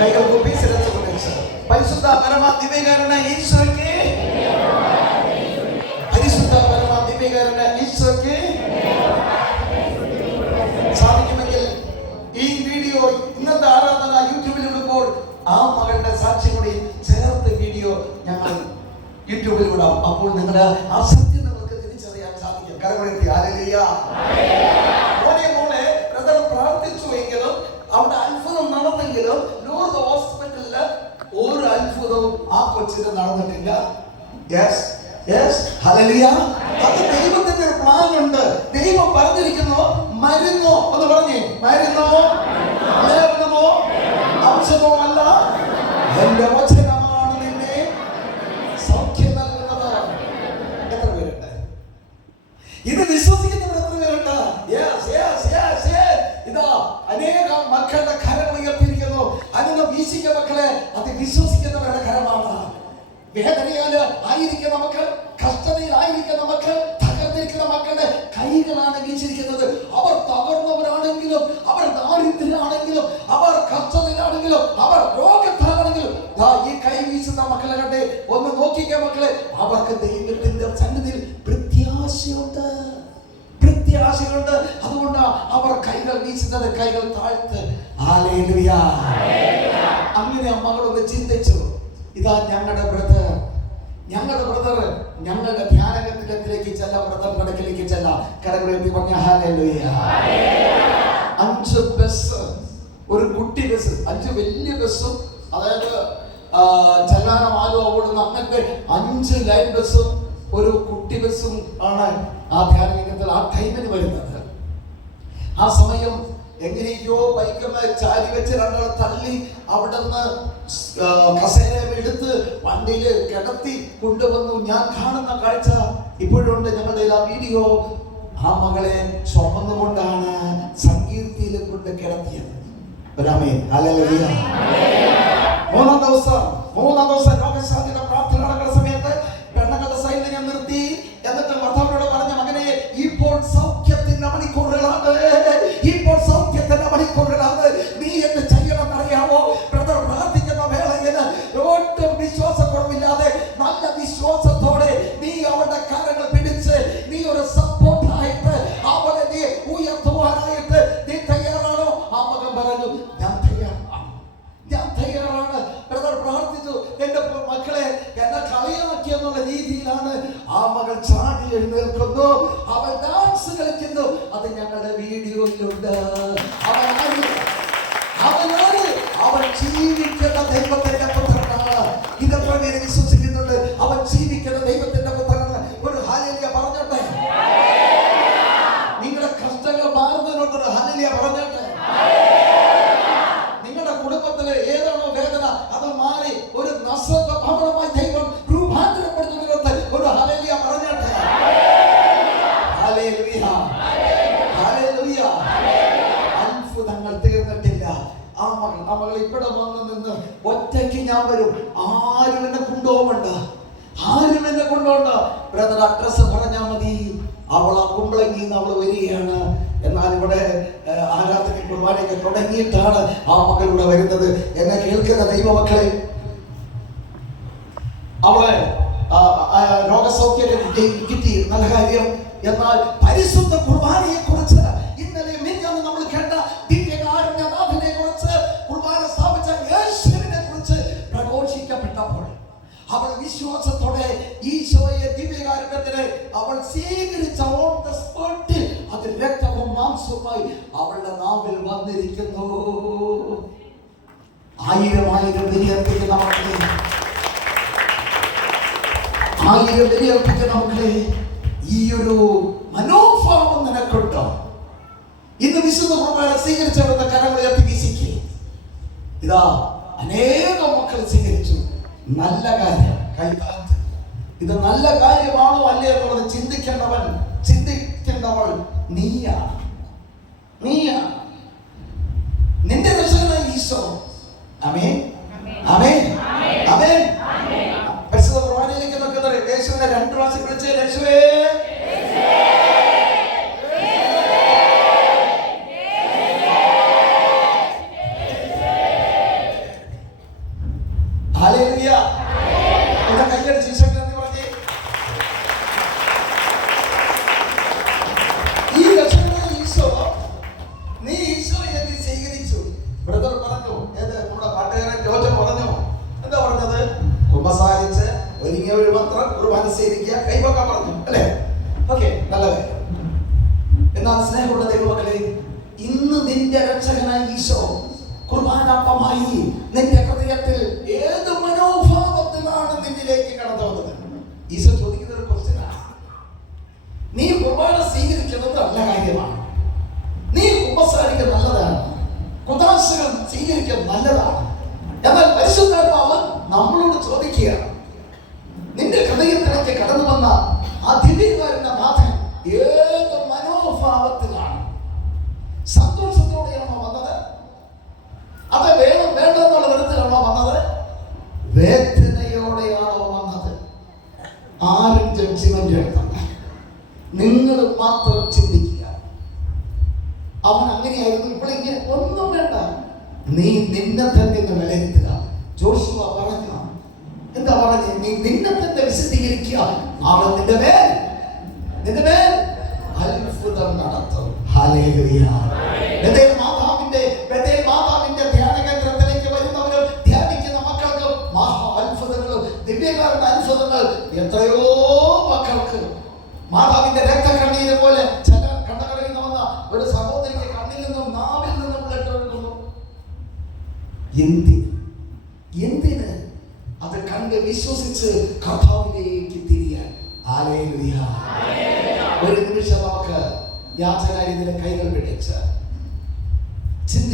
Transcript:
കൈകൾ കൂപ്പി ശിരസ്സ് കുനിച്ച് പരിശുദ്ധ പരമ ദിവ്യകാരുണ്യ ഈശോയ്ക്ക്, പരിശുദ്ധ പരമ ദിവ്യകാരുണ്യ ഈശോയ്ക്ക്. സാധിക്കുമെങ്കിൽ ഈ വീഡിയോ ഇന്നത്തെ ആരാധന യൂട്യൂബിൽ ഇടുമ്പോൾ ആ മകളുടെ സാക്ഷ്യം കൂടി ചേർത്ത് വീഡിയോ ഞങ്ങൾ യൂട്യൂബിൽ വിടാം. അപ്പോൾ നിങ്ങളുടെ ആ സത്യം നിങ്ങൾക്ക് തിരിച്ചറിയാൻ സാധിക്കും. കരമുയർത്തി ഹല്ലേലൂയ. മോനെ ബ്രദർ പ്രാർത്ഥിച്ചു എങ്കിലും അവിടെ അത്ഭുതം നടന്നെങ്കിലും ലൂർദ് ഹോസ്പിറ്റലില് ഒരു അത്ഭുതവും ആ കൊച്ചിന് നടന്നിട്ടില്ല. Yes yes hallelujah. അത് ദൈവത്തിന്റെ ഒരു പ്ലാൻ ഉണ്ട്. ദൈവം പറഞ്ഞിരിക്കുന്നു, മരുന്നോ എന്ന് പറഞ്ഞേ, മരുന്നോ ലേപനമോ ഔഷധമോ അല്ല, എന്റെ വചനമാണ് നിന്നെ സൗഖ്യം നൽകുന്നത്. എത്ര പേരുണ്ട് ഇത് വിശ്വസിക്കുന്നവർ? എത്ര പേരുണ്ട്? ഇതാ അനേകം മക്കളുടെ കരങ്ങൾ ഉയർത്തിയിരിക്കുന്നു. അതിന് വീശിക്ക മക്കളെ, അത് വിശ്വസിക്കുന്നവരുടെ കരമാണ്. വേദനയാൽ ആയിരിക്കുന്ന മക്കൾ, കഷ്ടതയിൽ ആയിരിക്കുന്ന മക്കൾ, തകർന്നിരിക്കുന്ന മക്കളുടെ കൈകളാണ് വീശിരിക്കുന്നത്. അവർ തകർന്നവരാണെങ്കിലും, അവർ ദാരിദ്ര്യരാണെങ്കിലും, അവർ കഷ്ടതയിലാണെങ്കിലും, അവർ രോഗത്താണെങ്കിലും ഈ കൈ വീശുന്ന മക്കളെ കണ്ടേ ഒന്ന് നോക്കിക്കേ മക്കളെ, അവർക്ക് ദൈവത്തിന്റെ സന്നിധിയിൽ പ്രത്യാശയുണ്ട്, പ്രത്യാശയുണ്ട്. അതുകൊണ്ട് അവർ കൈകൾ വീശുന്നത്. കൈകൾ താഴ്ത്ത്. ഹല്ലേലൂയ. അങ്ങനെ മകളൊന്ന് ചിന്തിച്ചു, ഇതാ ഞങ്ങളുടെ ബ്രദർ, ഞങ്ങളുടെ ധ്യാനകത്തിലേക്ക് ചെല്ല, ബ്രദർ കടക്കിലേക്ക് ചെല്ല. കരകളെത്തി പറഞ്ഞ ഹല്ലേലൂയ. 5 ബസ്, ഒരു കുട്ടി ബസ്, 5 വലിയ ബസ്സും, അതായത് ചെല്ലാനം ആലുവ ഓടുന്ന അങ്ങനത്തെ 5 ലൈൻ ബസ്സും ഒരു കുട്ടി ബസ്സും ആണ് ആ ധ്യാനകത്തിൽ ആ ടൈമിന് വരുന്നത്. ആ സമയം എങ്ങനെയോ ബൈക്കമ്മ ചാരി വെച്ച് രണ്ടാളെ തള്ളി അവിടെ നിന്ന് കസേര എടുത്ത് വണ്ടിയിൽ കിടത്തി കൊണ്ടുവന്നു. ഞാൻ കാണുന്ന കാഴ്ച ഇപ്പോഴുണ്ട് ഞങ്ങളുടെ ആ വീഡിയോ. ആ മകളെ ചുമന്നുകൊണ്ടാണ് സങ്കീർത്തിയിൽ കൊണ്ട് കിടത്തിയത്. ഹല്ലേലൂയ. മൂന്നാം ദിവസം രോഗശാന്തിയുടെ പ്രാർത്ഥന നടക്കുന്ന സമയത്ത് പെണ്ണുങ്ങളുടെ സൈഡിൽ ഞാൻ നിർത്തി. എന്നിട്ട് ഭർത്താവിനോട് പറഞ്ഞ, മകനെ ഇപ്പോൾ സൗഖ്യത്തിന്റെ മണിക്കൂറുകളാണ്, ഇപ്പോൾ സൗഖ്യത്തിന്റെ മണിക്കൂറുകളാണ്. നീ എന്ത് ചെയ്യണമെന്ന് അറിയാമോ? ബ്രദർ പ്രാർത്ഥിക്കുന്ന വേളയിൽ ഒട്ടും വിശ്വാസക്കുറവില്ലാതെ നല്ല വിശ്വാസത്തോടെ നീ അവളുടെ കരങ്ങൾ പിടിച്ച് നീ ഒരു സപ്പോർട്ടായിട്ട് അവളെ നീ ഉയർത്തുവാനായിട്ട് നീ തയ്യാറാണോ? ആ മകൻ പറഞ്ഞു, ഞാൻ തയ്യാറാണ്. ബ്രദർ പ്രാർത്ഥിച്ചു. എന്റെ മക്കളെ എന്നെ കളിയാക്കിയെന്നുള്ള രീതിയിലാണ് ആ മകൾ ചാടി എഴുന്നേൽക്കുന്നു. അവൾ ഡാൻസ് കളിക്കുന്നു. അത് ഞങ്ങളുടെ വീഡിയോയിലുണ്ട്. അവൻ ജീവിക്കുന്ന ദൈവത്തിന്റെ പുത്രനാണ്. ഇതെത്ര പേര് വിശ്വസിക്കുന്നുണ്ട്? അവൻ ജീവിക്കുന്ന ദൈവത്തിന്റെ പുത്രനാണ്. ഒരു ഹല്ലേലൂയ പറഞ്ഞോട്ടെ. നിങ്ങളുടെ കഷ്ടങ്ങൾ മാറുന്നതിനോട് ഹല്ലേലൂയ പറഞ്ഞോട്ടെ. നിങ്ങളുടെ കുടുംബത്തിലെ ഏതാണോ വേദന അത് മാറി ഒരു നസ്രത്ത് ഭവനമായി ദൈവം രൂപാന്തരപ്പെടുത്തുന്നതിനോട് ഒരു ഹല്ലേലൂയ പറഞ്ഞോട്ടെ. ഹല്ലേലൂയ. ഹല്ലേലൂയ. അത്ഭുതങ്ങൾ തീർന്നിട്ടില്ല. ആ മകൾ ഇവിടെ വന്ന് നിന്ന് ഒറ്റയ്ക്ക് ഞാൻ വരും, ആരും എന്നെ കൊണ്ടുപോകണ്ട, ആരും എന്നെ കൊണ്ടുപോകണ്ട. ബ്രദർ അഡ്രസ് പറഞ്ഞാൽ മതി. അവൾ ആ കുമ്പളങ്ങിന്ന് അവൾ വരികയാണ്. എന്നാൽ ഇവിടെ ആരാധന കുർബാനയൊക്കെ തുടങ്ങിയിട്ടാണ് ആ മകൾ ഇവിടെ വരുന്നത്. എന്നെ കേൾക്കുന്ന ദൈവമക്കളെ, അവളെ രോഗസൗഖ്യം കിട്ടി, നല്ല കാര്യം. എന്നാൽ പരിശുദ്ധ കുർബാനയെ കുറിച്ച് ഇന്നലെ മിനിഞ്ഞാന്ന് നമ്മൾ കേട്ട ദിവ്യകാരുണ്യനാഥനെ കുറിച്ച്, കുർബാന സ്ഥാപിച്ച യേശുവിനെ കുറിച്ച് പ്രഘോഷിക്കപ്പെട്ടപ്പോൾ അവൾ വിശ്വാസത്തോടെ ഈശോയെ ദിവ്യകാരുണ്യത്തിന് അവൾ സ്വീകരിച്ച ഓൺ ദ സ്പോട്ടിൽ അത് രക്തവും മാംസവുമായി അവളുടെ നാവിൽ വന്നിരിക്കുന്നു. 1000 ബലിയർപ്പിക്കുന്ന മക്കളെ, 1000 ബലിയർപ്പിക്കുന്ന മക്കളെ, ഈ ഒരു മനോഭാവം നിനക്കുണ്ടോ? ഇന്ന് വിശുദ്ധ കുർബാന സ്വീകരിച്ചവരുടെ കരമുയർത്തി വീശിക്ക്. ഇതാ അനേകം മക്കൾ സ്വീകരിച്ചു. നല്ല കാര്യം. കൈതാത്ത്. ഇത് നല്ല കാര്യമാണോ അല്ലേ എന്നുള്ളത് ചിന്തിക്കേണ്ടവൾ നീയാണ്. നിന്റെ രക്ഷകനായ ഈശോ. ആമേൻ, ആമേൻ, ആമേൻ. പരിശുദ്ധ കുർബാനയിലേക്ക് നോക്കുന്നത് യേശുവിനെ 2 പ്രാവശ്യം വിളിച്ച് യേശുവേ കൈവക്കാൻ പറഞ്ഞു അല്ലേ? ഓക്കെ, നല്ല കാര്യം. എന്നാൽ സ്നേഹമുള്ള ദൈവമക്കളെ, ഇന്ന് നിന്റെ രക്ഷകനായ ഈശോ കുർബാനാപ്പമായി നിന്റെ ഹൃദയത്തിൽ ഏത് മനോഭാവത്തിലാണ് നിന്നിലേക്ക് കടന്നു വന്നത്? ഈശോ ചോദിക്കുന്ന ഒരു ക്വസ്റ്റ്യനാണ്. നീ കുർബാന സ്വീകരിക്കുന്നത് നല്ല കാര്യമാണ്, നീ ഉപസാരിക്കുന്നത് നല്ലതാണ്, കുദാശകൾ സ്വീകരിക്കുന്നത് നല്ലതാണ്. എന്നാൽ പരിശുദ്ധാത്മാവ് നമ്മളോട് ചോദിക്കുകയാണ്, നിന്റെ ഹൃദയത്തിലേക്ക് കടന്നു വന്ന ആ ദിവ്യകാരുണ്യ നാഥൻ ഏത് മനോഭാവത്തിലാണ്? സന്തോഷത്തോടെയാണോ വന്നത്? അത് വേണം വേണ്ടെന്നുള്ള തരത്തിലാണോ വന്നത്? വേദനയോടെയാണോ വന്നത്? ആരും ജഡ്ജിമെന്റ് എടുത്തല്ല, നിങ്ങൾ മാത്രം ചിന്തിക്കുക. അവൻ അങ്ങനെയായിരുന്നു, ഇവളിങ്ങനെ ഒന്നും വേണ്ട, നീ നിന്നെ തന്നെ വിലയിരുത്തുക. ജോഷുവ പറഞ്ഞു, എന്താ പറഞ്ഞത്? നീ നിന്നെ തന്നെ വിശദീകരിക്കുക, അവൻ നിന്റെ മേൽ അത്ഭുതം നടത്തും. ഹല്ലേലൂയ. ബേഥേൽ മാതാവിന്റെ ധ്യാന കേന്ദ്രത്തിലേക്ക് വരുന്നവരും ധ്യാനിക്കുന്ന മക്കൾക്ക് മഹാ അത്ഭുതങ്ങളും ദിവ്യകാരുണ്യ അത്ഭുതങ്ങൾ എത്രയോ മക്കൾക്ക്. മാതാവിന്റെ രക്തക്കണ്ണീര് പോലെ ചില കണ്ണകടലിൽ വന്ന ഒരു സഹോദരിക്ക് കണ്ണിൽ നിന്നും നാവിൽ നിന്നും ബ്ലഡ് ഒഴുകുന്നു. എന്തിന്? അത് കണ്ട് വിശ്വസിച്ച് കർത്താവിലേക്ക് തിരിയാൻ. ഹല്ലേലൂയ. ഒരു നിമിഷം നമുക്ക് യാചനാരിതിലെ കൈകൾ പിടിച്ച് ചിന്തി